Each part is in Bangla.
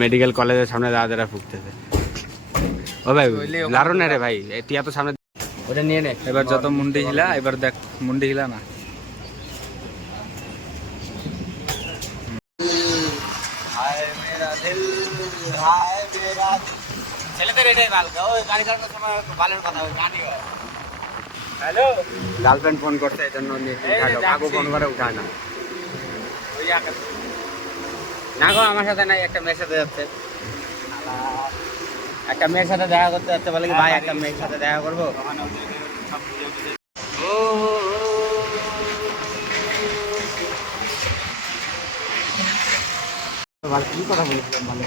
মেডিকেল কলেজের সামনে দাদা ফুকতেছে। ও ভাই লারো না রে ভাই, টিয়া তো সামনে ওটা নিয়ে নে। এবার যত মুন্ডি হিলা, এবার দেখ মুন্ডি হিলা না। ছেলেদের এটাই ভালো, ওই গাড়ি চালানোর সময় ভালোর কথা, ওই গাড়ি হয়। হ্যালো, গার্লফ্রেন্ড ফোন করছে, এই জন্য কাকু ফোন করে উঠায় না। না গো, আমার সাথে নাই, একটা মেয়ের সাথে যাচ্ছে। একটা মেয়ের সাথে দেখা করতে যাচ্ছে, বলে কি ভাই একটা মেয়ের সাথে দেখা করবো। কি কথা বলেছিলাম ভালো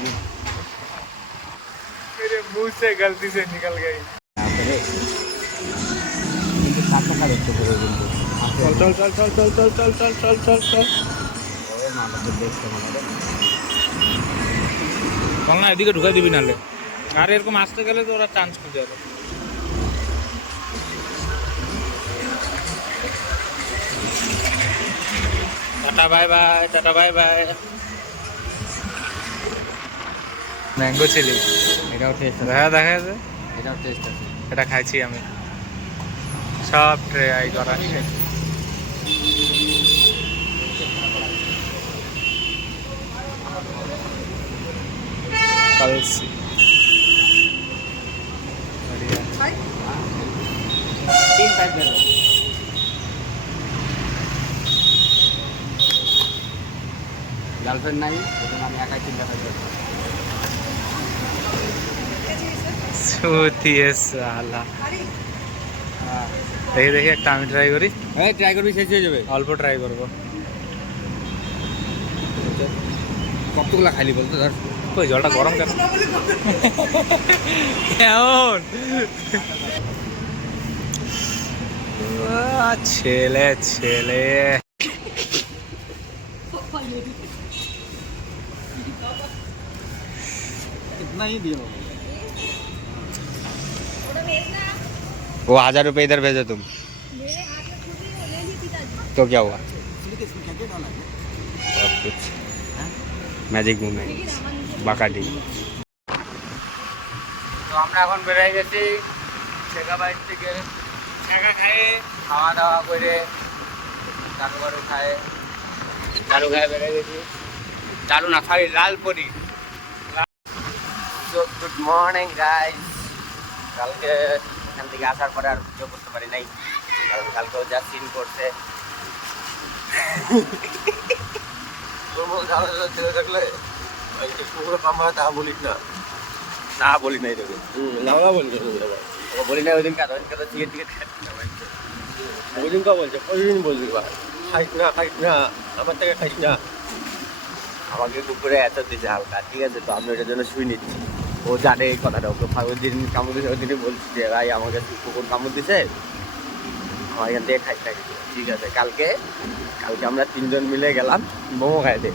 मुंह से गलती से निकल गई। কিন্তু চার টাকা দেখতে পারো কিন্তু चल चल चल चल चल चल चल चल चल चल चल ना, এদিকে ঢুকাই দিবি নালে। আর এরকম আসতে গেলে তো ওরা চান্স খুঁজে যাবে। Tata bye bye, tata bye bye. Mango chilli, এটাও টেস্ট আছে, দেখা দেখা যাচ্ছে। এটাও টেস্ট আছে। এটা খাইছি আমি, সব ট্রাই করা শেষ। कलसी बढ़िया। 3 पैक दे दो। গার্লফ্রেন্ড নাই, ওদের আমি একাই 3 টাকা দেব। सूती है साला। দেখি দেখি একটা আমি ট্রাই করি। এই ট্রাই করবি, শেষ হয়ে যাবে। অল্প ট্রাই করব। কতগুলা খাইলি বলতো ধর। কই জলটা গরম কেন? কেমন ছেলে ছেলে। इतना ही दिया वो 1000 रुपये इधर भेजो तुम। तो क्या हुआ? सब कुछ ম্যাজিক মুভমেন্ট বাঁকাটি। তো আমরা এখন বেরিয়ে গেছি শেখা বাইক থেকে। ছেঁকা খায়ে খাওয়া দাওয়া করে চারু খায় বেরিয়ে গেছি। চালু না, খাই লালপুরি। Good morning guys. কালকে এখান থেকে আসার পরে আর ভিডিও করতে পারি নাই, কারণ কালকেও যা সিন করছে। দেখলে তা বলিস না, না বলি নাই তোকে, বলি নাই ওই দিন কাজ টিকিট টিকিট ওই দিন কা বলছে, প্রতিদিন বলবি খাইস না আমার থেকে খাইস না। আমাকে দুপুরে এত দিতে হালকা, ঠিক আছে, তো আমি ওটার জন্য শুই নিচ্ছি। ও জানে এই কথাটা, ওকে ওই দিন কামড় দিছে, ওই দিনই বলছি যে ভাই আমাকে কুকুর কামড় দিছে, আমার এখান থেকে খাইস না কিছু, ঠিক আছে। কালকে আমরা 3 জন মিলে গেলাম মোমো খাইতে।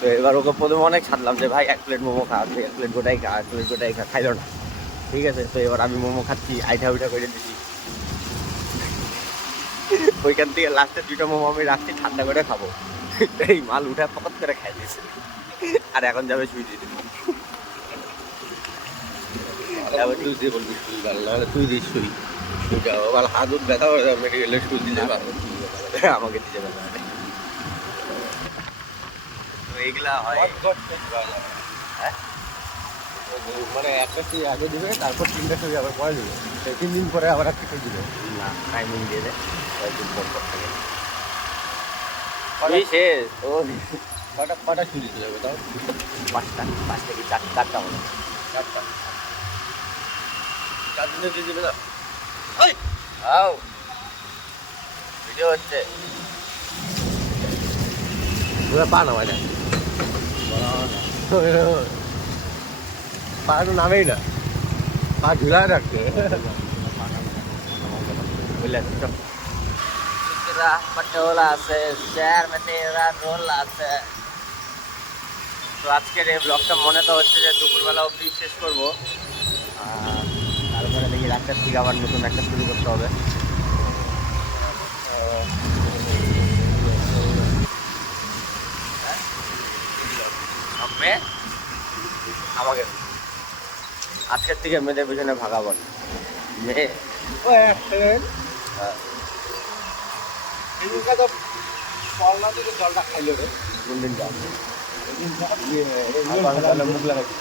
তো এবার ওকে প্রথমে অনেক ছাড়লাম যে ভাই 1 প্লেট মোমো খা, 1 প্লেট গোটাই খা, 1 প্লেট গোটাই খা, খাইলো না, ঠিক আছে। তো এবার আমি মোমো খাচ্ছি, আইঠা উইঠা করে দিচ্ছি। ওইখান থেকে লাস্টে 2টা মোমো আমি রাখছি, ঠান্ডা করে খাবো। এই মাল উঠে পকত করে খাই দিয়েছে, আর এখন যাবে শুই দিতে। তুই দিয়ে বলবি শুই, ভালো তুই দিস শুই, আবার হাত উঠ ব্যথা হয়ে যাবে, মেডিকেলে শুই দিতে পারবো, আমাকে দিতে পারবে। তো এইগুলা হয়, হ্যাঁ, মানে একটা শুই আগে দিবে, তারপর 3টা শুই আবার পরে দিবে, 3 দিন পরে আবার একটা শুই দিবে না, টাইমিং দিয়ে দেয়, কয়েকদিন পর থেকে। শেষ ও কটা শুই দিতে যাবে তাও? 5টা কি 4টা হলো, 4 দিনে দিয়ে দেবে না। ভিডিও হচ্ছে, পা নামায় না, পা তো নামেই না, পা ঝুলায় রাখছে। বুঝলেন, পটোলা আছে, চেয়ার মেটেরা রোল আছে। তো আজকের এই ব্লগটা মনে তো হচ্ছে যে দুপুরবেলা অবধি শেষ করবো, তারপরে দেখি রাতটার থেকে আবার নতুন একটা শুরু করতে হবে। মেয়ে আমাকে আজকের থেকে মেয়েদের পিছনে ভাগাবো না। মেয়ে তো ফলনা থেকে জলটা খাইলো রে কোন দিনটা মুখ লাগাইছি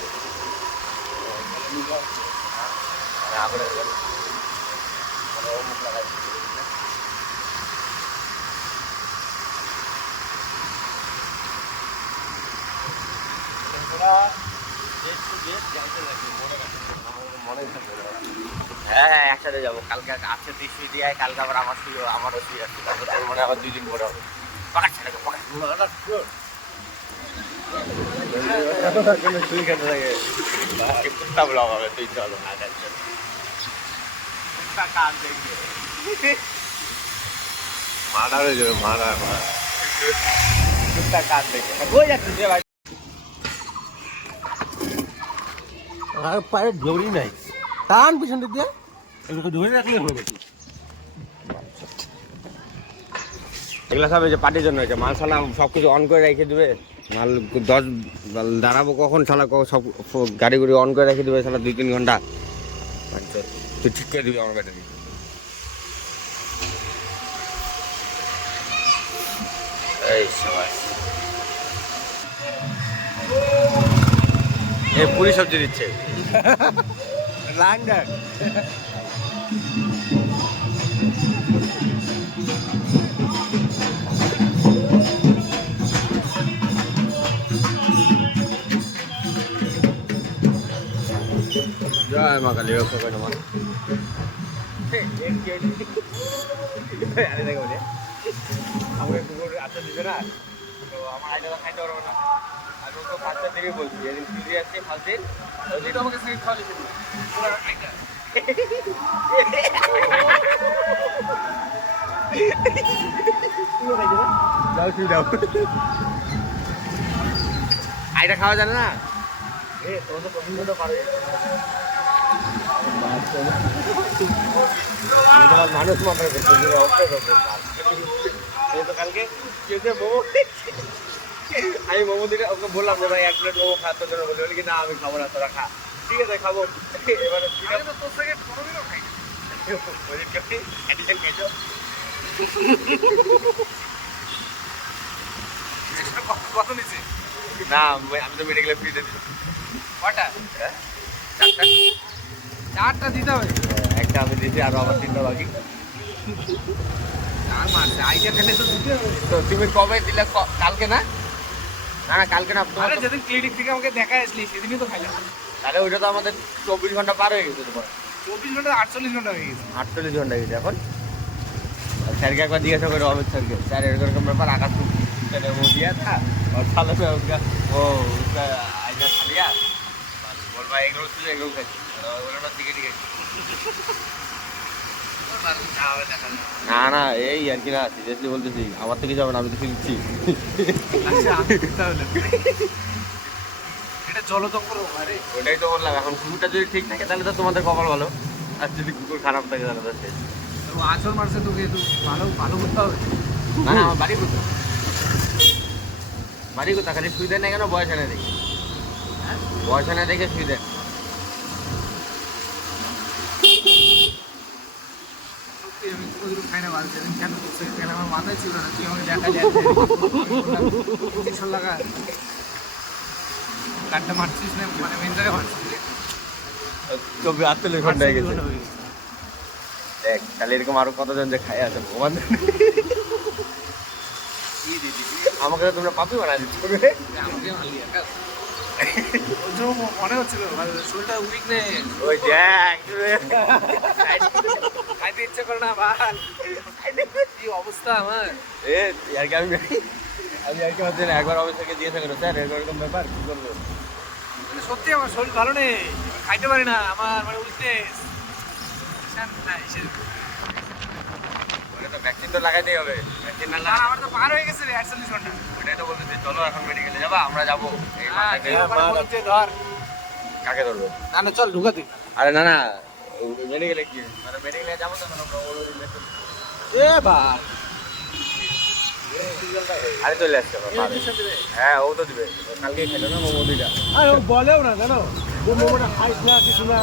মুখ লাগাইছি হ্যাঁ একসাথে যাবো কালকে আজকে তুই শুয়ে দিয়ে কালকে আবার আমার শুয়ে আমারও শুয়ে আসছে তারপর তার মনে আবার 2 দিন পরে হবে শুই খেতে থাকে কুত্তা ব্লগ হবে তুই চলো মারা হয়ে যাবে মারা কুত্তা কান দেখে ওই যাচ্ছে ভাই আর পায়ে দড়ি নাই টান পিছন দিক দিয়ে এগুলোকে ধরে রাখলে হয়ে গেছে এগুলো সব এই যে পার্টির জন্য হয়েছে মাল সালা সব কিছু অন করে রেখে দেবে মাল 10 দাঁড়াবো কখন সালা সব গাড়ি গুড়ি অন করে রেখে দেবে সালা 2-3 ঘন্টা আচ্ছা তুই ঠিক করে দিবি আমার ব্যাটারি এই সবাই এ পুরি সবজি দিচ্ছে লান্ডন জয় মা কালী রক্ষা করে আমার আরে দেখো আমাকে কুকুর আচ্ছা দিবে না তো আমার আইডা খাইতে পারবো না আমি ওকে 5টা থেকে বলছি এদিন ফিরে আসছে ফালতে ওই তো আমাকে সিট খাওয়া দিচ্ছে পুরো আইডা যাও তুই যাও আইডা খাওয়া জানে না এ তোর তো প্রবলেমটা পারে মানুষ মাত্র তো কালকে মোমো আমি মোমো দিকে ওকে বললাম যে ভাই 1 প্লেট মোমো খাওয়ার জন্য বলি কি না আমি খাবো না তোরা খা ঠিক আছে খাবো এবারে তোর থেকে কোনোদিনও খাই এডিশন খেয়েছো কত নিচ্ছে না আমি তো মেডিকেলে ফ্রিতে দিই কটা 4টা দিতে হবে একটা আমি দিয়েছি আরো আবার 3টা বাকি আর মারছে আইটা খেলে তো দিতে হবে তো তুমি কবে দিলে কালকে না না না কালকে না তোমার যেদিন ক্লিনিক থেকে আমাকে দেখায় আসলি সেদিনই তো খাইলাম তাহলে ওইটা তো আমাদের 24 ঘন্টা পার হয়ে গেছে তোমার 24 ঘন্টা 48 ঘন্টা হয়ে গেছে 48 ঘন্টা হয়ে গেছে এখন স্যারকে একবার জিজ্ঞাসা করে অমিত স্যারকে স্যার এরকম ব্যাপার আকাশ वो दिया था और सालों में उसका वो उसका आइना खा लिया बोल भाई एक रोज खाई बोला ना ठीक है না না এই আর কি না সিরিয়াসলি বলতেছি আমার থেকে যাবে না আমি তো কিনছি এটা জলদঙ্কর আরে ওটাই তো বললাম এখন কুকুরটা যদি ঠিক থাকে তাহলে তো তোমাদের কপাল ভালো আর যদি কুকুর খারাপ থাকে তাহলে তো শেষ আচর মারছে তোকে তো ভালো ভালো করতে হবে না না আমার বাড়ি কোথায় বাড়ি কোথায় খালি শুই দেয় না কেন বয়স এনে দেখি বয়স এনে দেখে শুই দেয় খাই না বাড়িতে কেন কেন আমার মাথায় ছিল না তুই আমাকে দেখা যায় লাগা কাঠটা মারছিস না মানে মেন জায়গায় মারছিস 48 ঘন্টা হয়ে গেছে দেখ তাহলে এরকম আরো কতজন যে খাই আছে ভগবান আমাকে তো তোমরা পাপি বানাই দিচ্ছ মনে হচ্ছিল শরীরটা উইকনেস ওই দেখ খাইতে ইচ্ছে করে না ভাই কি অবস্থা আমার আর কি আমি আর কি ভাবছি না একবার অফিসারকে জিজ্ঞাসা করো স্যার এরকম ব্যাপার কি করবো সত্যি আমার শরীর ভালো নেই খাইতে পারি না আমার মানে উইকনেস ভ্যাকসিন তো লাগাইতেই হবে ভ্যাকসিন না লাগালে আমার তো পার হয়ে গেছে 48 ঘন্টা ওটাই তো বলতেছি চলো এখন মেডিকেলে যাবা আমরা যাবো ধর কাকে ধরবো না না চল ঢুকাতে আরে না না মেডিকেলে কি মানে মেডিকেলে যাবো তো এ ভাই আরে চলে আসছে হ্যাঁ ও তো দিবে কালকে খেলো না মোমো দুইটা আর ও বলেও না জানো যে মোমোটা খাইস না কিছু না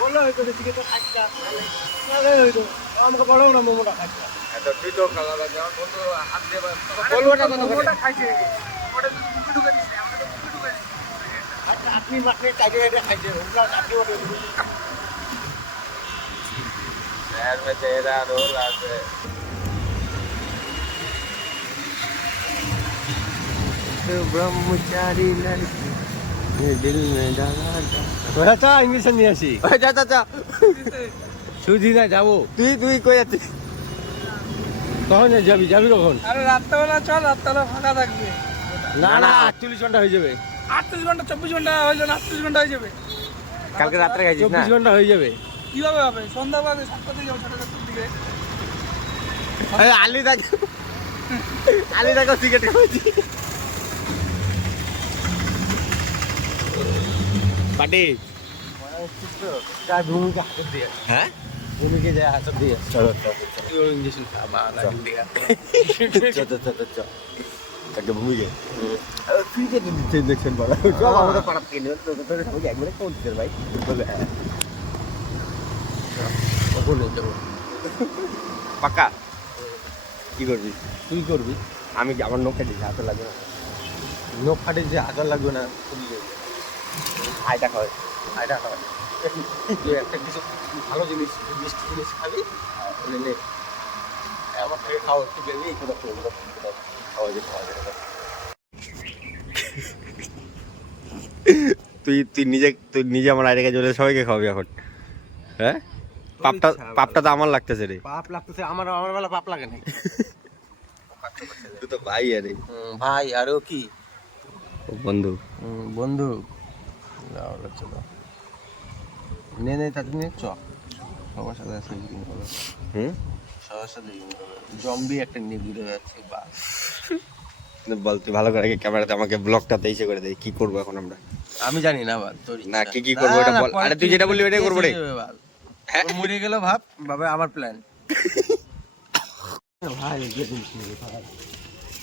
বললো হয়তো দিকে তো খাইস না তাহলে হয়তো আমাকে বলেও না মোমোটা খাইস না তো তুই তো খাওয়া দাওয়া আমার বন্ধু হাত দিয়ে বলবো না মোমোটা খাইছে ওটা যদি মুখে ঢুকে দিচ্ছে আমাকে তো মুখে ঢুকে দিচ্ছে আর চাটনি মাটনি চাইতে চাইতে খাইছে ওগুলা চাটনি ওটা शहर में तेरा रोल आते ब्रह्मचारी लड़की ये दिल में डाला ওটা চা ইংলিশে নিয়ে আসি ওই যা যা যা সুজি না যাবো তুই কই যাচ্ছিস কখন যাবি যাবি কখন আরে রাত্রেবেলা চল, রাত্রেবেলা ফাঁকা থাকবে। না না 48 ঘন্টা হয়ে যাবে 38 ঘন্টা 24 ঘন্টা হয়ে যাবে, 38 ঘন্টা হয়ে যাবে। কালকে রাত্রে খাইছিস না 24 ঘন্টা হয়ে যাবে কিভাবে হবে? সন্ধ্যাবেলা 7টার দিকে যাবো, 7টার দিকে। আলি দেখো সিগারেট খাচ্ছি পাটি তার ভূমিকা হাত দিয়ে হ্যাঁ ভূমিকে যায় হাত দিয়ে চলো ইঞ্জেকশন খাবা না দিয়ে একটা ভূমিকে ফ্রিতে দিচ্ছে ইঞ্জেকশন বলা সব আমাদের পাড়ার থেকে নিয়ে তোদের সবাইকে একবারে কোন দিতে ভাই বলে কখন যাবো পাক্কা কি করবি তুই করবি আমি কি আমার নখ কাটিয়েছি হাতে লাগবে না নখ ফাটে যে হাজার লাগবে না আয়টা খাওয়াই তুই একটা কিছু ভালো জিনিস মিষ্টি জিনিস খাবি বলে নে আমার থেকে খাওয়া একটু বেবি কোনো খাওয়া যায় তুই নিজে আমার আইডিয়া চলে সবাইকে খাওয়াবি এখন হ্যাঁ পাপটা তো আমার লাগতেছে রে পাপ লাগতেছে আমার বেলা পাপ লাগে না তুই তো ভাই আরে ভাই আরও কি বন্ধু বন্ধু চলো নে তাতে নে চ সবার সাথে আছে হুম সবার সাথে জম্বি একটা নিয়ে ঘুরে যাচ্ছে বা বল তুই ভালো করে ক্যামেরাতে আমাকে ব্লগটাতে এসে করে দে কি করবো এখন আমরা আমি জানি না বাল তোর না কি করবো এটা বল আরে তুই যেটা বললি ওটাই করবো রে মরে গেল ভাব বাবা আমার প্ল্যান ভাই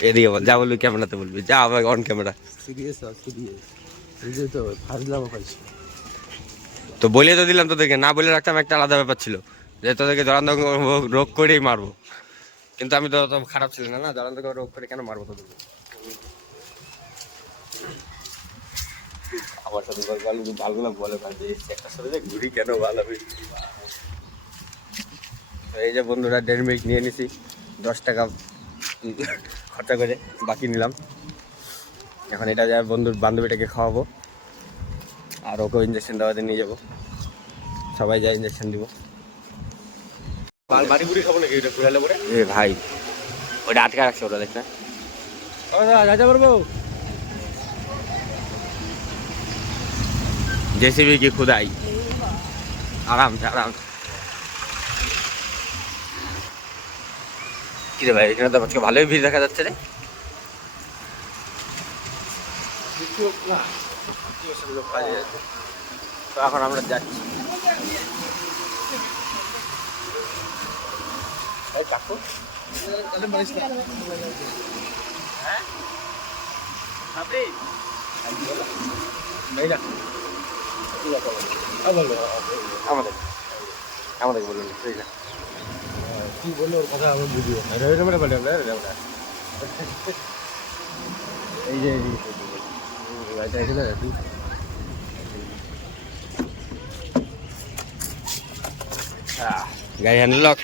এদিকে বল যা বলবি ক্যামেরাতে বলবি যা আবার অন ক্যামেরা সিরিয়াস সিরিয়াস তো ফাজলাম পাইছি তো বলে তো দিলাম তোদেরকে না বলে রাখতাম একটা আলাদা ব্যাপার ছিল যে তোদেরকে জড়ান্ত রোগ করেই মারবো কিন্তু আমি তো খারাপ ছিল না জড়ান্ত রোগ করে কেন মারবো তোদেরকে আমার সাথে ভালো বলে একটা সাথে ঘুরি কেন ভালো এই যে বন্ধুরা 1.5 মিনিট নিয়ে নিছি 10 টাকা খরচা করে বাকি নিলাম এখন এটা যা বান্ধবীটাকে খাওয়াবো আর ওকে ইঞ্জেকশন দেওয়াতে নিয়ে যাবো সবাই যা ইঞ্জেকশন দিব বাড়ি বুড়ি খাবো নাকি এটা ঘুরালে পরে এ ভাই ওটা আটকা রাখছে ওটা দেখ না রাজা পারবো জেসিবি কি খুদাই আরাম কি রে ভাই এখানে তো আজকে ভালোই ভিড় দেখা যাচ্ছে রে তো এখন আমরা যাচ্ছি কাকু হ্যাঁ আপনি আমাদের বলুন কি বললো ওর কথা আমার বুঝিও এই যে গাড়ি হ্যান্ডেল লক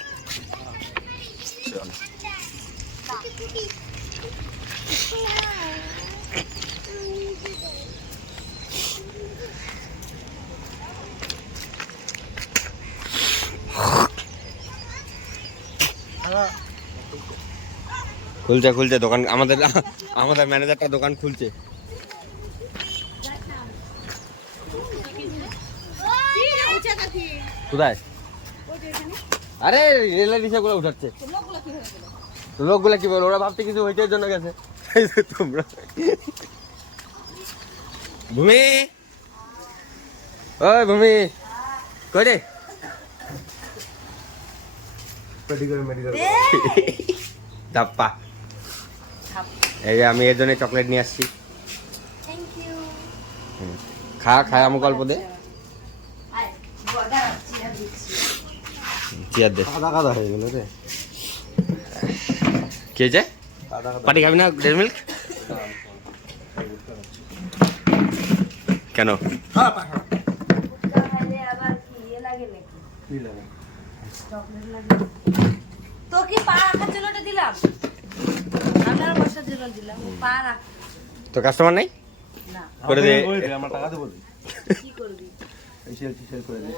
খুলছে দোকান আমাদের ম্যানেজারটা দোকান খুলছে কোথায় আরে রেলের রিক্সাগুলো উঠাচ্ছে লোকগুলা কি বল ওরা ভাবতে কিছু হইতে জন্য গেছে তোমরা ভূমি ওই ভূমি কই রে ধাপ্পা এই যে আমি এর জন্য চকলেট নিয়ে আসছি। Thank you. খা আমাকে অল্প দে। আয় বড়া চিরা দিচ্ছি। চেয়ার দে। কাদা হয়ে গেল রে। কে যে পাটি খাবি না ডেয়ারি মিল্ক? কেন? তাহলে আবার কি লাগে নাকি? কি লাগে? চকলেট লাগে। তো কি পা রাখার জন্য ওটা দিলাম? আমরা বসার জন্য দিলাম। পা রাখ। তো কাস্টমার নাই? না। করে দে। আমার টাকা দেবো। কি করবি? ফেসিয়াল করে দে।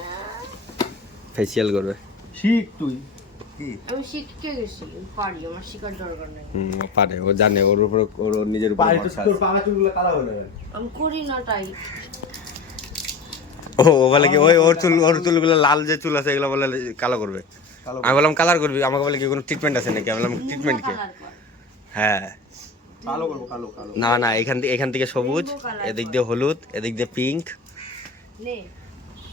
ফেসিয়াল করবে। শিখ তুই। কি? আমি শিখতে গেছি। পারি, আমার শিখার দরকার নেই। পারে, ও জানে, ওর উপর ওর নিজের উপর পায়ে ভরসা তোর আছে। পাকা চুলগুলো কালো হয়ে যাবে। আমি করি না তাই। ও বলে কি ওর চুলগুলো লাল যে চুল আছে এগুলো বলে কালো করবে। কালো আমি বললাম কালার করবি, আমাকে বলে কি কোনো ট্রিটমেন্ট আছে নাকি? আমি বললাম ট্রিটমেন্ট কি? কালার কর। হ্যাঁ কালো করবো কালো। না এখান থেকে সবুজ, এদিক দিয়ে হলুদ, এদিক দিয়ে পিঙ্ক। নে।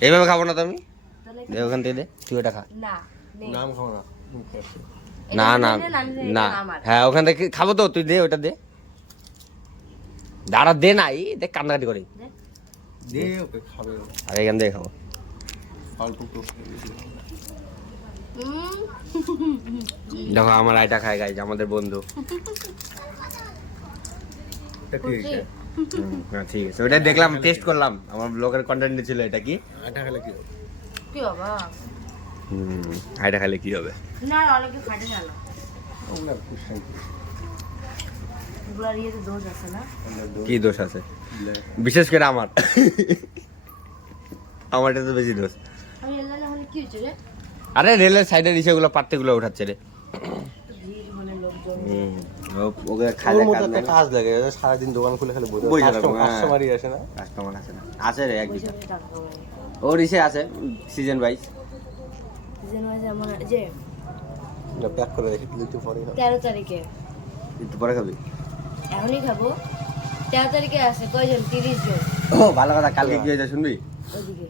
এইভাবে খাবো না তো আমি। তাহলে দে ওখান থেকে দে, তুই ওটা খা। না। নে। নাম খাও না। মুখে আছে। না এটা না দিলে না, আমি না, এটা আমার। হ্যাঁ ওখান থেকে খাবো তো, তুই দে ওটা দে। দাঁড়া দে না, এই দেখ কান্নাকাটি করে। দে। দে ওকে খাবে ও। আর এখান থেকে খাবো। অল্প একটু। দেখো আমার আইটা খায় গাইজ, আমাদের বন্ধু। এটা কি হয়েছে? হ্যাঁ ঠিক আছে, ওটা দেখলাম, টেস্ট করলাম, আমার ব্লগের কন্টেন্ট ছিল এটা। কি আটা খেলে কি হবে? কি বাবা? আইটা খাইলে কি হবে? না অনেকে খাটে না। ওগুলা খুশি। এগুলার ইয়েতে দোষ আছে না? কি দোষ আছে? বিশেষ করে আমার আমারটা তো বেশি দোষ। আমি এলে না হলে কি হচ্ছে রে? আরে রেলের সাইডের ইসেগুলো পাত্তেগুলো উঠাচ্ছে রে। ভিড় মানে লোকজন। ওকে ওর খাইলে মধ্যে একটা কাজ লাগে, সারাদিন দোকান খুলে খালি বসে বসে থাকবো, হ্যাঁ। কাস্টমারই আসে না। কাস্টমার আছে না, আছে রে এক বসে দুইটা। বসে টাকা কামাই। ওর ইসে আছে সিজন ওয়াইজ। সিজন ওয়াইজ আমার যে প্যাক করে রেখে দিতে পরে 13 তারিখে একটু পরে খাবি? এখনই খাবো। 13 তারিখে আছে কয়জন? 30 জন। ও ভালো কথা, কালকে কি হয়েছে শুনবি? ওদিকে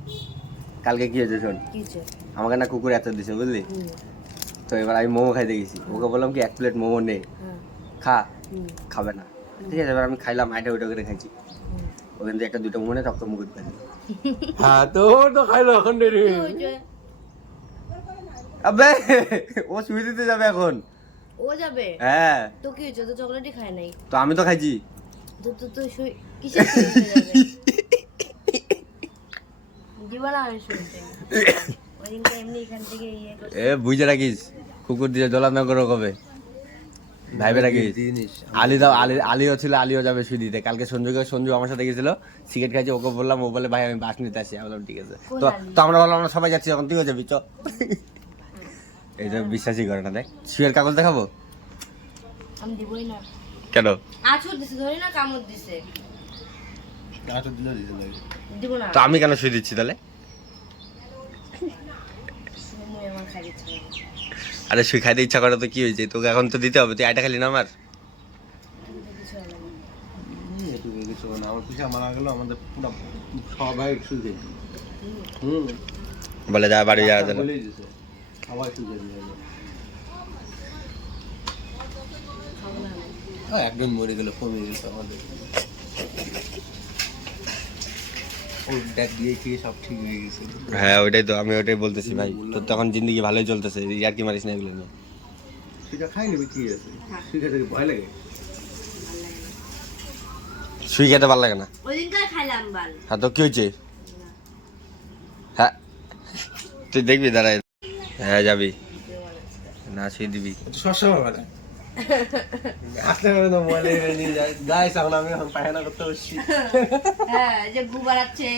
কালকে কি হয়েছে শোন। কি হচ্ছে? আমাকে না কুকুর এত দিছে বুঝলি, হুম, তো এবার আমি মোমো খাইতে গেছি, ওকে বললাম কি 1 প্লেট মোমো নে, হ্যাঁ, খা। হুম, খাবে না, ঠিক আছে, এবার আমি খাইলাম, আইটা ওইটা করে খাইছি। হুম। ওখান থেকে একটা দুটো মোমো নে তখন মুখে খাইছি। হ্যাঁ তো তো খাইলো এখন দেরি কি হয়েছে? আবে ও শুয়ে দিতে যাবে এখন। ও যাবে? হ্যাঁ তো কি হয়েছে? তো চকলেটই খায় নাই। তো আমি তো খাইছি। তো তো তো কিসের শুয়ে যাবে? জীবন আমি শুনতে ওই দিনটা এমনি এখান থেকে ইয়ে করছে। এ বুঝে রাখিস, কুকুর দিয়ে দোলান না করো কবে, ভাইবে রাখিস। জিনিস আলিও ছিল, আলিও যাবে শুয়ে দিতে। কালকে সঞ্জু আমার সাথে গেছিল, সিগারেট খাইছে, ওকে বললাম, ও বলে ভাই আমি বাস নিতে আসি। আমি বললাম ঠিক আছে। তো তো আমরা বললাম আমরা সবাই যাচ্ছি, যখন তুইও যাবি চ। এই যে বিশ্বাসই করে না, দেখ শুয়ের কাগজ দেখাবো আমি দিবই না। কেন? আছর দিছে, ধরি না কামড় দিছে। আটা দিলে দিতে লাগে। দিব না। তো আমি কেন শুয়ে দিচ্ছি তাহলে? মোমো আমার খাই দিচ্ছে না। আরে শুয়ে খাইতে ইচ্ছা করে তো কি হয়েছে, তোকে এখন তো দিতে হবে, তুই আইটা খালি না আমার। কিন্তু কিছু হবে না। একটু কিছু না, আমার পিছা মারা গেল, আমাদের পুরো সবাই শুয়ে গেছে। বলে যা বাড়ি যাওয়া যেন। বলেই দিছে সবাই শুয়ে গেছে। খাবো না আমি। একজন মরে গেল, কমে গেছে আমাদের। ওর ডাক দিয়ে খেয়ে সব ঠিক হয়ে গেছে। হ্যাঁ ওইটাই তো, আমি ওইটাই বলতেছি ভাই, তোর তখন জিন্দগি ভালোই চলতেছে, আর কি মারিস না এগুলো নিয়ে। সেটা খাই নেবে, কি আছে সেটা থেকে ভয় লাগে। শুই খেতে ভালো লাগে না। ওই দিনকার খাইলাম বাল। হ্যাঁ তো কি হয়েছে? হ্যাঁ তুই দেখবি দাঁড়ায়। হ্যাঁ যাবি না, শুয়ে দিবি। সবসময় ভালো আসতে পারে না, মোবাইলে নিয়ে যায় গাইস। এখন আমি এখন পায়খানা করতে বসছি। হ্যাঁ, যে গু বাড়াচ্ছে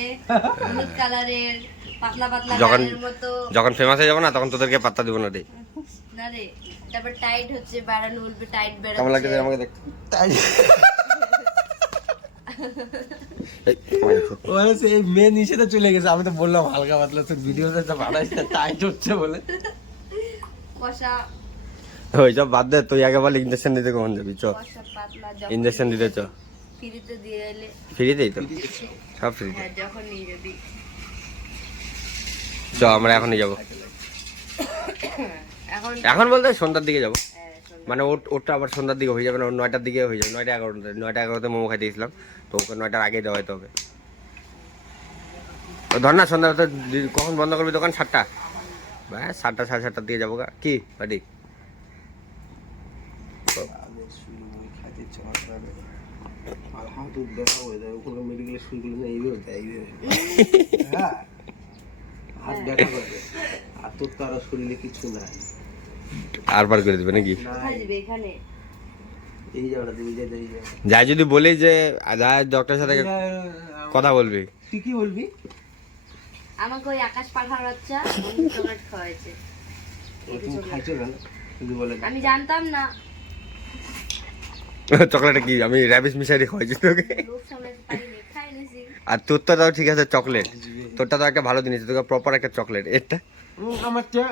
হলুদ কালারের পাতলা পাতলা যখন গায়ের মতো। যখন ফেমাস হয়ে যাবো না, তখন তোদেরকে পাত্তা দিব না রে। না রে, তারপর টাইট হচ্ছে, বেড়ানো বলবে টাইট কেমন লাগছে বেড়াচ্ছে। আমাকে দেখ। এই মেন নিষেধে চলে গেছে। আমি তো বললাম হালকা পাতলা, তোর ভিডিওতে তো বাড়াইস না, টাইট হচ্ছে বলে। কষা ওই সব বাদ দে, তুই আগে বল ইঞ্জেকশন দিতে কখন যাবি? চ কষা পাতলা ইঞ্জেকশন দিতে চ। ফ্রিতে দিয়ে এলে। ফ্রিতেই তো, সব ফ্রিতে। হ্যাঁ, যখন নিয়ে যাবি। চ আমরা এখনই যাবো। এখন এখন বলতে সন্ধ্যার দিকে যাবো। হ্যাঁ, শোন মানে ওরটা আবার সন্ধ্যার দিকে হয়ে যাবে না, ওর 9টার দিকে হয়ে যাবে, 9টা 11টা মোমো খাইতে গেছিলাম, তো ওকে 9টার আগে দেওয়া হয়তো হবে। তো ধর না সন্ধ্যা তো কখন বন্ধ করবি দোকান? 7টা, ব্যাস 7টা 7:30টার দিকে যাবো গা, কি বাড়ি? শরীরে কিছু নাই, আর বার করে দেবে নাকি? কোথায় দিবে? এখানে এই জায়গাটা দিবি, যাই যদি বলি যে যাই ডক্টরের সাথে কথা বলবি, তুই কি বলবি? আমাকে ওই আকাশ পাখার বাচ্চা চকলেট খাওয়াইছে। তুমি খাইছো কেন কিন্তু বলে আমি জানতাম না। চকলেটটা কি আমি র্যাবিস মিশারি খাইছি তোকে? লোক সামলাতে পারিনি, খাই নিছি। আর তোরটা তাও ঠিক আছে চকলেট, তোরটা তো একটা ভালো জিনিস, তোকে প্রপার একটা চকলেট। এটা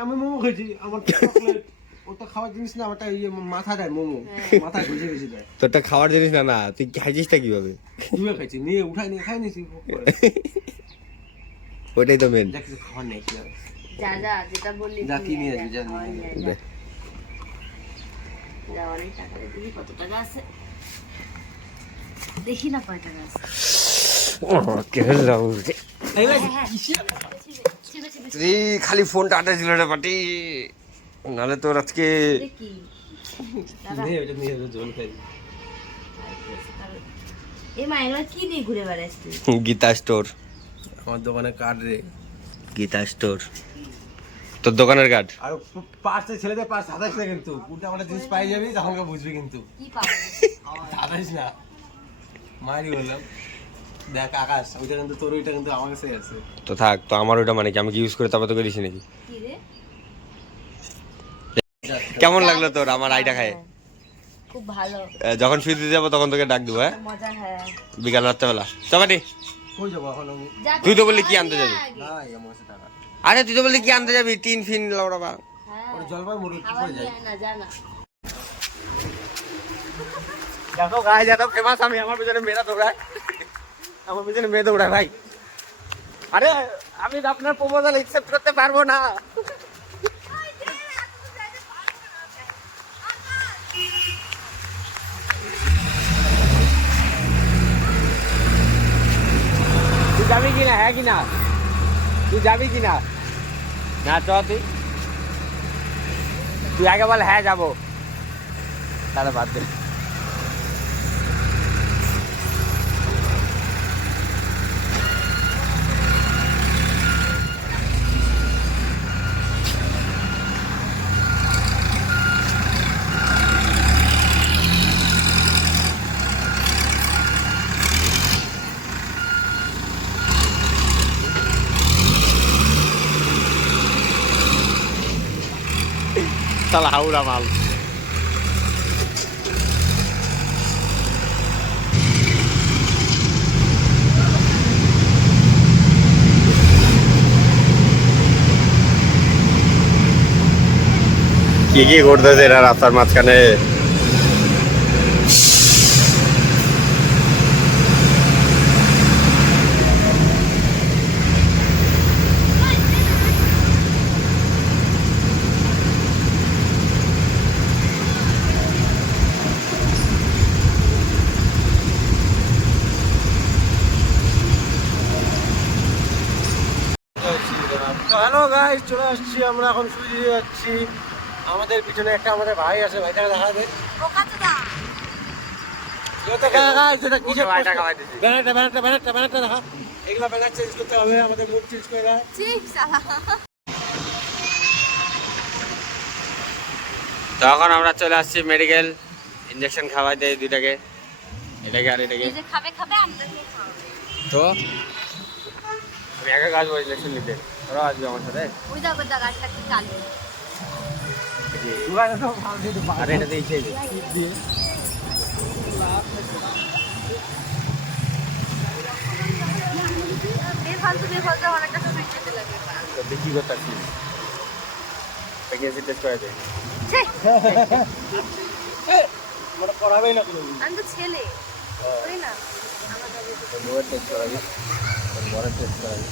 আমি মোমো খেয়েছি, আমার চকলেট ওটা খাওয়ার জিনিস না, ওটা ইয়ে মাথা দেয় মোমো, মাথায় ঘুষে ঘুষে দেয়। তোরটা খাওয়ার জিনিস না, না তুই খাইছিসটা কিভাবে? তুইও খাইছি, নিয়ে উঠাই নিয়ে খাই নিছি। ওইটাই তো মেন। যা কিছু খাওয়ার নেই, কি হবে? যা যেটা বললি যা তুই কিনে নিয়ে আসবি, যা খাওয়ার নিয়ে নিয়ে যা। যা, অনেক টাকা দিয়ে দেখি কত টাকা আছে, দেখি না কয় টাকা আছে। তুই খালি ফোনটা আটা ছিল রে পাটি, নাহলে তোর আজকে দেখি দাদা নিয়ে ওটা নিয়ে জল খাই। এই মা এগুলো কি নিয়ে ঘুরে বেড়াচ্ছি? গীতা স্টোর, আমার দোকানে কার্ড রে, গীতা স্টোর তোর দোকানের কার্ড। আর পার্সে ছেলেদের পার্স 27 না, কিন্তু উল্টা পাল্টা জিনিস পাই যাবি তখন বুঝবি, কিন্তু কি পাবো? 27 না, মারি বললাম। দেখ আকাশ, ওইটা কিন্তু তোর, ওইটা কিন্তু আমার কাছে আছে। তো থাক, তো আমার ওটা মানে কি আমি কি ইউজ করে তারপর তোকে দিছি নাকি? কি রে? কেমন লাগলো তোর আমার আইটা খায়? খুব ভালো, যখন শুইতে যাবো তখন তোকে ডাক দেবো, হ্যাঁ মজা। হ্যাঁ, বিকাল রাত্রেবেলা চপাটি। কই যাবো এখন আমি? তুই তো বললি কি আনতে যাবি? না, আমার কাছে টাকা। আরে তুই তো বললি কি আনতে যাবি? টিন ফিন লাউড়াবা। হ্যাঁ, ওর জলপাই মুড়ি কি আবার করে যায়? নিয়ে আয় না, জানা। দেখো গায়ে যত ফেমাস আমি, আমার পিছনে মেয়েরা দৌড়ায়, আমার পিছনে মেয়ে দৌড়ায় ভাই। আরে আমি আপনার প্রপোজাল অ্যাকসেপ্ট করতে পারবো না। তুই যাবি কিনা? হ্যাঁ কিনা? তুই যাবি কিনা? না চ, তুই আগে বল হ্যাঁ যাবো, তাহলে বাদ দে। Salah haula mal. কি করতেছে এরা রাস্তার মাঝখানে? হ্যালো গাইস, চলে আসছি আমরা, এখন সুইচ যাচ্ছি। আমাদের পিছনে একটা আমাদের ভাই আছে, ভাইটাকে দেখা দে। ব্যানারটা দেখা, এগুলো ব্যানার চেঞ্জ করতে হবে, আমাদের মুড চেঞ্জ করে দেয়। তখন আমরা চলে আসছি মেডিকেল, ইঞ্জেকশন খাওয়াইতে দুইটাকে, এটাকে আর এটাকে। খাবে আমাদেরকে খাওয়াবে। তো আমি একা কাজ করবো ইঞ্জেকশন নিতে, তোরা আসবি আমার সাথে? ওই দেখো গাছটা কি কালো। আর এটাতে ইচ্ছে বেফালতু অনেকটা সময় খেতে লাগে। দেখি করতে আসছি, প্রেগনেন্সি টেস্ট করে দেয়। আমরা পড়াবেই না কোনো। আমি তো ছেলে, ওই না বউয়ের টেস্ট করাবি, বরের টেস্ট করাবি।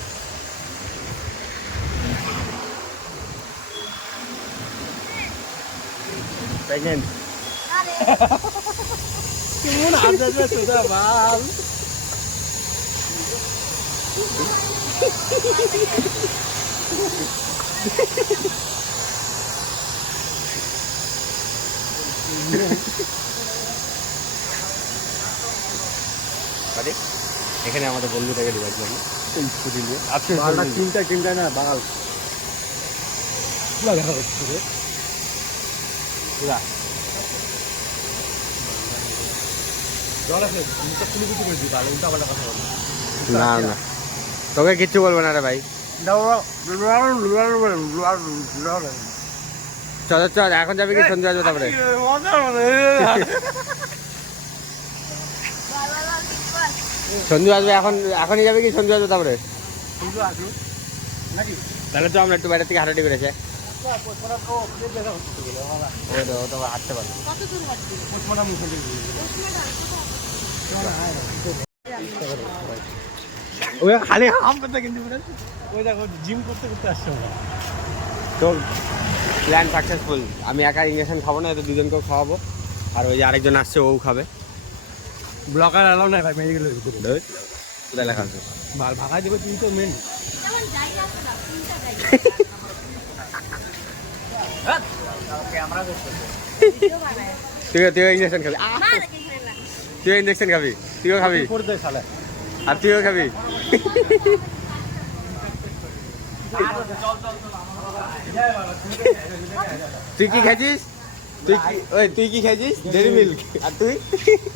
প্রেগনেন্ট আরে কেমন হাত আছে সোজা বাল আরে এখানে আমাদের বন্ধুটাকে ঢুকাচ্ছিলাম স্কুটি নিয়ে আজকে বালটা চিন্তা না বাল পুরা দেখা হচ্ছে রে পুরা জল আছে মুখটা খুলে কিছু করে দিই বাল উল্টা পাল্টা কথা বলো না না তোকে কিচ্ছু বলবো না রে ভাই চল চল এখন যাবে কি সন্ধ্যা আসবে তারপরে সন্ধ্যা আসবে এখনই যাবে কি সন্ধ্যা আসবে তারপরে তাহলে তো আমরা একটু বাইরে থেকে হাঁটাহাঁটি করেছে ও তো হাঁটতে পারবে কত দূর হাঁটবি ওই খালি হাম করতে কিন্তু ওই দেখো জিম করতে করতে আসছে ওরা তো প্ল্যান সাকসেসফুল আমি একা ইঞ্জেকশন খাবো না এতে দুজনকেও খাওয়াবো আর ওই যে আরেকজন আসছে ও খাবে ব্লকার এলাও নাই ভাই মেয়ে গেলে কোথায় লেখা আছে মাল ভাগাই দেবে তুই তো মেন যেমন জায়গা আছে না তিনটা জায়গা ভিডিও বানায় তুইও ইঞ্জেকশন খাবি মার এখানে না তুইও ইঞ্জেকশন খাবি তুইও খাবি করতে শালা আর তুইও খাবি তুই কি খাইছিস তুই কি খাইছিস ডেরি মিল্ক আর তুই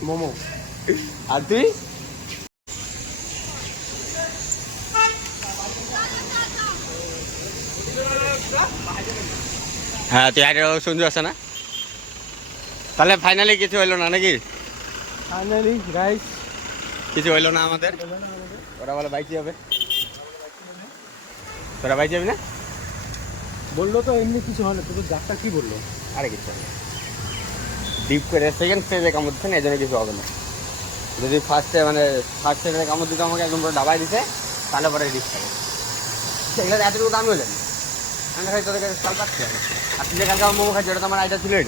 মোমো আর তুই হ্যাঁ তুই আর সঞ্জু আছে না তাহলে ফাইনালি কিছু হইলো না নাকি ফাইনালি গাইস কিছু হইলো না আমাদের ওরা বলে বাইক যাবে তোরা বাইক যাবি না বললো তো এমনি কিছু হয় না তোর ডাক্তার কি বললো আরে কিছু হবে ডিপ করে সেকেন্ড স্টেজে কামড় দিচ্ছে না এই জন্য কিছু হবে না যদি ফার্স্ট স্টেজে কামড় দিতে আমাকে একদম পুরো ডাবাই দিছে তাহলে পরে রিস্ক হবে সেগুলো এতটুকু দামি হলেন আমি হয়তো তোদের কাছে চাল পাচ্ছি আর তুই যে কালকে আমার মোমো খাচ্ছি ওটা তো আমার আইটা ছিল না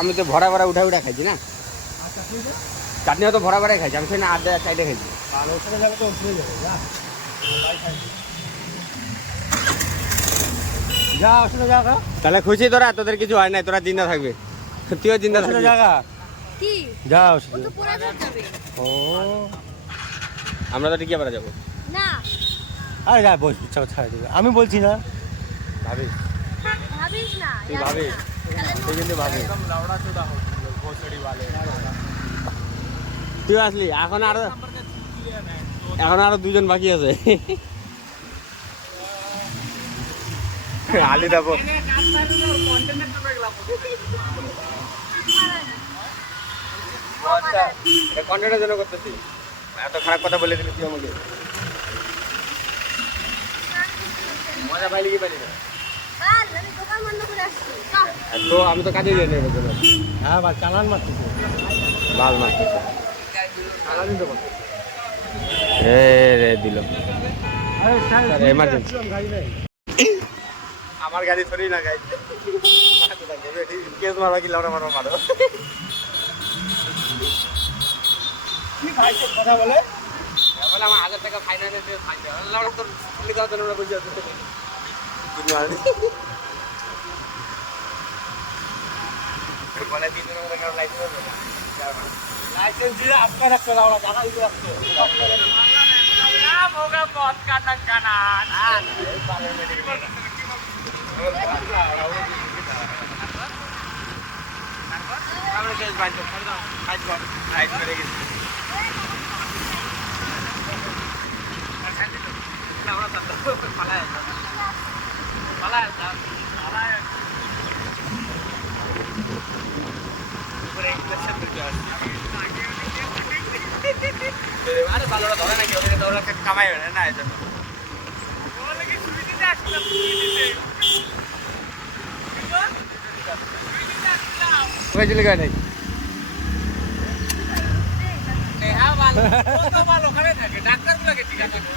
আমি তো ভরা ভরা উঠা খাইছি না চাটনি হয়তো ভরা ভরাই খাইছি আমি সেই না 8 সাইডে খাইছি আর ওখানে যাবে তো ওখানে যাবে যা ওখানে জায়গা তাহলে খুশি তোদের কিছু হয় নাই তোরা জিন্দা থাকবে তুইও জিন্দা থাকবি জায়গা কি যা ও ওখানে তো পুরা দূর যাবে ও আমরা তো টিকিয়াপাড়া যাবো না আরে যা বস ইচ্ছা ছাড় দিবে আমি বলছি না ভাবিস ভাবিস না তুই ভাবিস তুই কিন্তু ভাবিস তুই আসলি এখন আরো দুজন বাকি আছে আলি দেবো কন্টেন্টের জন্য করতেছি এত খারাপ কথা বলে দিলি তুই আমাকে মজা পাইলি কি পাইলি না আমি দোকান বন্ধ করে আসছি চল তো আমি তো কাজে যাই না এবার জন্য হ্যাঁ ভাই চালান মারতেছে লাল মারতেছে চালান দেবো রে দিল আরে আরে, emergency। গাড়ি নাই আমার গাড়ি থরি না গাই কেস মারা কি লাউড়া মারো কি ভাই কথা বলে বলে আমার 1000 টাকা ফাইনালে দিয়ে ফাইন দেওয়া লাউড়া তোর পুলিশ দাও জন্য বুঝি আছে তুমি আর বলে 3 দিনের মধ্যে কার লাইসেন্স হবে লাইসেন্স দিয়ে আপনার একটা লাউড়া জানা দিতে আসছে ভালো ধরে নাকি ওরা কামাই না এই জন্য হয়েছিল কেন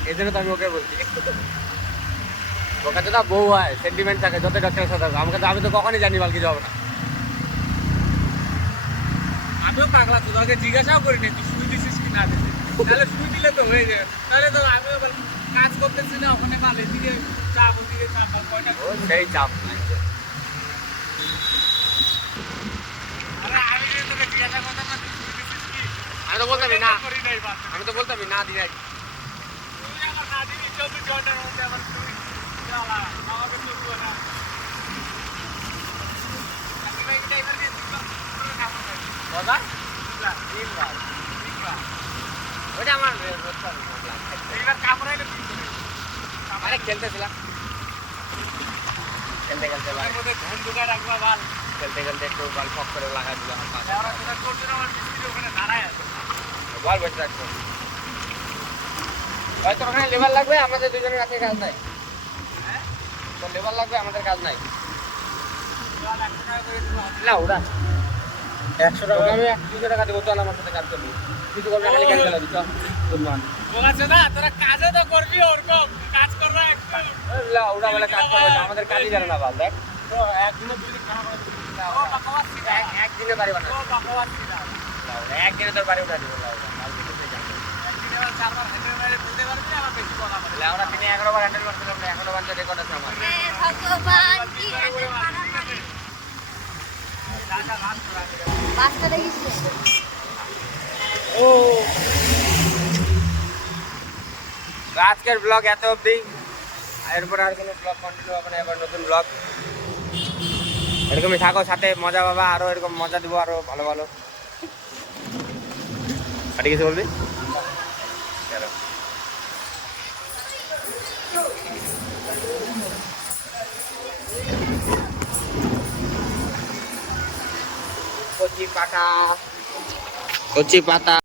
এই জন্য তো আমি ওকে বলছি ওকে তো না বউ হয় সেন্টিমেন্ট থাকে যত ডাক্তারের সাথে আমাকে তো আমি তো কখনই জানি বাল কিছু হবে না আমিও পাগলা, তোকে জিজ্ঞাসাও করিনি তুই শুই দিছিস কি না দিছিস। তাহলে শুই দিলে তো হয়ে যাবে। তাহলে তো আমিও বল কাজ করতেছি না, ওখানে মাল এদিকে চাপ ওদিকে চাপ, আর কয়টা ও সেই চাপ নাই। আরে আমি যে তোকে জিজ্ঞাসা করতাম না তুই শুই দিছিস কি, আমি তো বলতামই না, করি নাই বাদ। আমি তো বলতামই না দিই নাই। তুই আমার না দিবি 24 ঘন্টার মধ্যে আবার তুই জ্বালা, আমাকে তো তুই না। আমি ভাই ড্রাইভার দিয়ে তুই পুরো কাম করে। কথা তিনবার। ওটা আমার এইবার কামড়াই না তুই করে। আরে খেলতেছিলাম, খেলতে খেলতে তার মধ্যে ঘুম ঢুকা রাখবা বাল। খেলতে খেলতে একটু বল ফক করে লাগা দিল আমার পাশে। ওরা তোরা করছে না, আমার মিস্ত্রি ওখানে দাঁড়ায় আছে। বল বসে রাখছো। ভাই তোর ওখানে লেবার লাগবে, আমাদের দুজনের কাছে কাজ নাই। হ্যাঁ? তোর লেবার লাগবে, আমাদের কাজ নাই। চল 100 টাকা করে দিবো। না ওরা 100 টাকা আমি 200 টাকা দেবো, চল আমার সাথে কাজ করবি। কিছু করবি না, খালি খেলতে লাগবি, চল। বলাছে না তোরা কাজে তো করবি, ওরকম কাজ করবা একটু। ওরা বলে কাজ করবে না, আমাদের কাজই জানে না বাল। দেখ তো একদিনে দুই দিন খারাপ করে দিবি। ও বাকওয়াস সিধা। একদিনে বাড়ি বানা, ও বাকওয়াস সিধা। একদিনে তোর বাড়ি উঠা দিব। একদিনে আবার 4 বার হেঁটে বাইরে তুলতে পারবি, আবার বেশি কথা বলে। আমরা দিনে 11 বার হ্যান্ডেল মারছিলাম, এখনো বাঞ্চা রেকর্ড আছে আমার। হে ভগবান কি এত বাচ্চা দেখিস ও আজকের ব্লগ এত অবধি, এরপর আর কোনো ব্লগ কন্টিনিউ হবে না, এবার নতুন ব্লগ। এরকমই থাকো সাথে, মজা পাবা, আরো এরকম মজা দিব, আরো ভালো ভালো। আর কিছু বলবি? চলো। কচি পাতা, কচি পাতা।